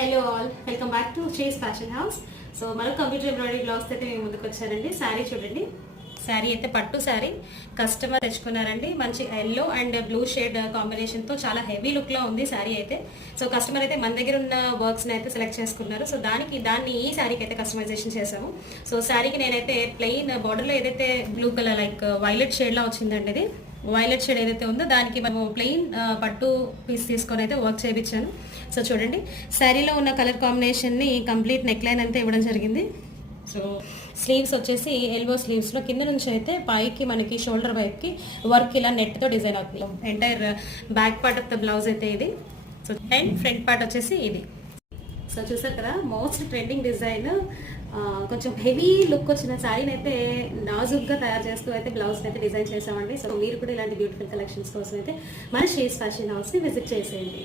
Hello all, welcome back to చేస్ fashion house. So మరొక computer embroidery blouse అయితే మేము ముందుకు వచ్చారండి. శారీ చూడండి, శారీ అయితే పట్టు శారీ కస్టమర్ తెచ్చుకున్నారండి. మంచి ఎల్లో అండ్ బ్లూ షేడ్ కాంబినేషన్తో చాలా హెవీ లుక్లో ఉంది శారీ అయితే. సో కస్టమర్ అయితే మన దగ్గర ఉన్న వర్క్స్ని అయితే సెలెక్ట్ చేసుకున్నారు. సో దాన్ని ఈ శారీకి అయితే కస్టమైజేషన్ చేసాము. సో శారీకి నేనైతే ప్లెయిన్ బార్డర్లో ఏదైతే బ్లూ కలర్ లైక్ వైలెట్ షేడ్లో వచ్చిందండి. ఇది వైలెట్ షేడ్ ఏదైతే ఉందో దానికి మేము ప్లెయిన్ పట్టు పీస్ తీసుకొని అయితే వర్క్ చేయించాను. సో చూడండి, శారీలో ఉన్న కలర్ కాంబినేషన్ని కంప్లీట్ నెక్ లైన్ అంతా ఇవ్వడం జరిగింది. సో స్లీవ్స్ వచ్చేసి ఎల్బో స్లీవ్స్లో కింద నుంచి అయితే పైకి మనకి షోల్డర్ వైపుకి వర్క్ ఇలా నెట్తో డిజైన్ అవుతుంది. Entire back part of the blouse అయితే ఇది. సో అండ్ ఫ్రంట్ పార్ట్ వచ్చేసి ఇది. సో చూసారు కదా, మోస్ట్ ట్రెండింగ్ డిజైన్, కొంచెం హెవీ లుక్ వచ్చిన శారీని అయితే నాజుక్గా తయారు చేస్తూ అయితే బ్లౌజ్ని అయితే డిజైన్ చేసామండి. సో మీరు కూడా ఇలాంటి బ్యూటిఫుల్ కలెక్షన్స్ కోసం అయితే మన షేస్ ఫ్యాషన్ హౌస్ని విజిట్ చేసేయండి.